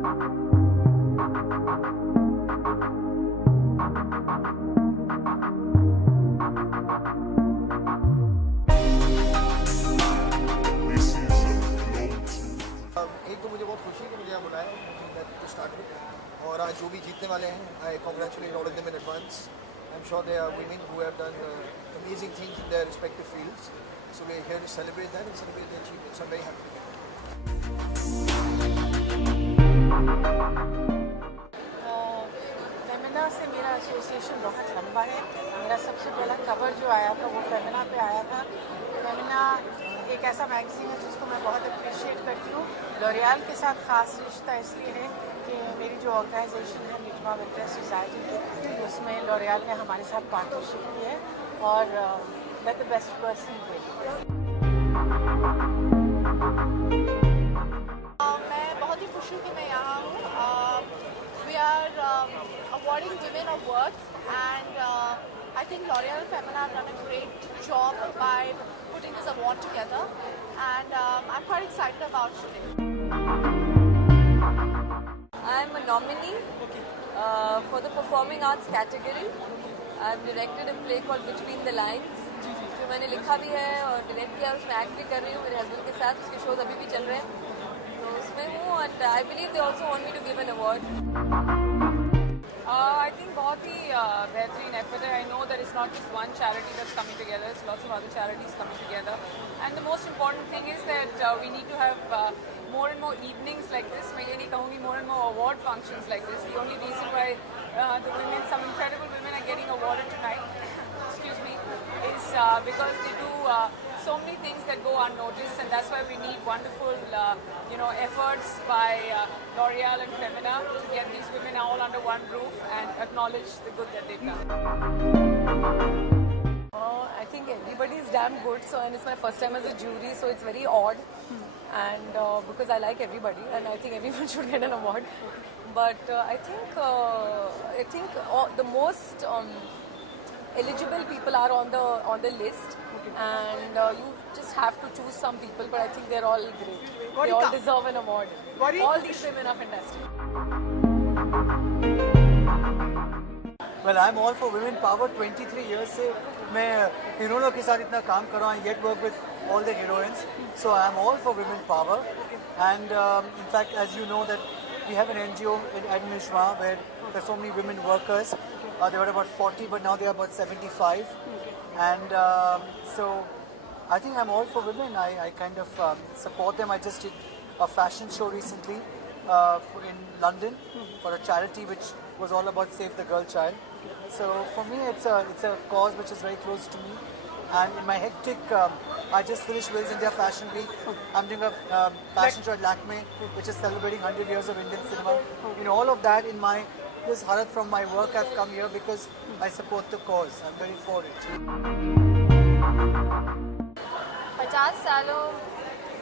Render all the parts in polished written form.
एक तो मुझे बहुत खुशी है कि मुझे यहाँ बुलाया टू स्टार्ट विद, और आज जो भी जीतने वाले हैं, I congratulate all of them in advance. I am sure they are women who have done amazing things in their respective fields. So we are here to celebrate that and celebrate their achievements. So I'm very happy to be here. Femina से मेरा association बहुत लंबा है. मेरा सबसे पहला cover जो आया था वो फेमिना पे आया था. फेमिना एक ऐसा मैगज़ीन है जिसको मैं बहुत अप्रिशिएट करती हूँ. लॉरियल के साथ ख़ास रिश्ता इसलिए है कि मेरी जो ऑर्गेनाइजेशन है निजमा वेलफेयर सोसाइटी की, उसमें लॉरियल ने हमारे साथ पार्टनरशिप की है और let the best person win. मैं बहुत ही खुश हूँ कि मैं यहाँ हूँ. We are awarding women of worth and I think L'Oreal and Femina have done a great job by putting this award together and I'm quite excited about it today. I'm a nominee for the performing arts category. I've directed a play called Between the Lines, जो मैंने लिखा भी है और direct किया. उसमें act भी कर रही हूँ मेरे हस्बैंड के साथ. उसके शोज अभी भी चल रहे हैं तो उसमें हूँ. And I believe they also want me to give an award. I think बहुत ही बेहतरीन effort है. I know that it's not just one charity that's coming together, it's lots of other charities coming together. And the most important thing is that we need to have more and more evenings like this. मैं ये नहीं कहूँगी more and more award functions like this. The only reason why the women, some incredible women are getting awarded tonight, excuse me, is because they do so many things that go unnoticed, and that's why we need wonderful, efforts by L'Oreal and Femina to get these women all under one roof and acknowledge the good that they've done. I think everybody is damn good. So, and it's my first time as a jury, so it's very odd. And because I like everybody, and I think everyone should get an award. But I think the most eligible people are on the list, and you just have to choose some people. But I think they're all great. They all deserve an award. All these women are fantastic. Well, I'm all for women power. 23 years से मैं हीरोइनों के साथ इतना काम कर रहा हूँ. Yet work with all the heroines. So I'm all for women power. And in fact, as you know, that we have an NGO at Nishma where there's so many women workers. They were about 40, but now they are about 75. And so I think I'm all for women. I kind of support them. I just did a fashion show recently in London for a charity which was all about Save the Girl Child. So for me, it's a cause which is very close to me. And in my hectic, I just finished Wills India Fashion Week. I'm doing a fashion show at Lakme, which is celebrating 100 years of Indian cinema. In all of that, in my this harat from my work, I've come here because I support the cause. I'm very for it.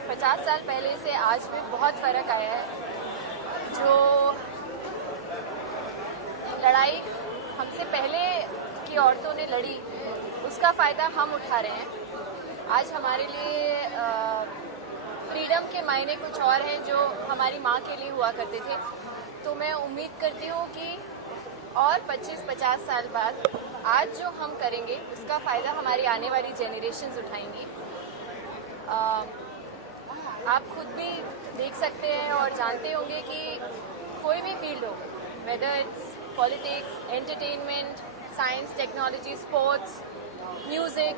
50 साल पहले से आज में बहुत फ़र्क आया है. जो लड़ाई हमसे पहले की औरतों ने लड़ी, उसका फ़ायदा हम उठा रहे हैं. आज हमारे लिए फ्रीडम के मायने कुछ और हैं जो हमारी माँ के लिए हुआ करते थे. तो मैं उम्मीद करती हूँ कि और 25-50 साल बाद आज जो हम करेंगे उसका फ़ायदा हमारी आने वाली जनरेशन्स उठाएंगी. आप खुद भी देख सकते हैं और जानते होंगे कि कोई भी फील्ड हो, whether it's politics, entertainment, science, technology, sports, music,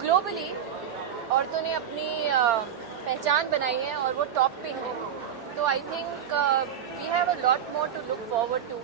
globally औरतों ने अपनी पहचान बनाई है और वो टॉप पे हैं. तो I think we have a lot more to look forward to.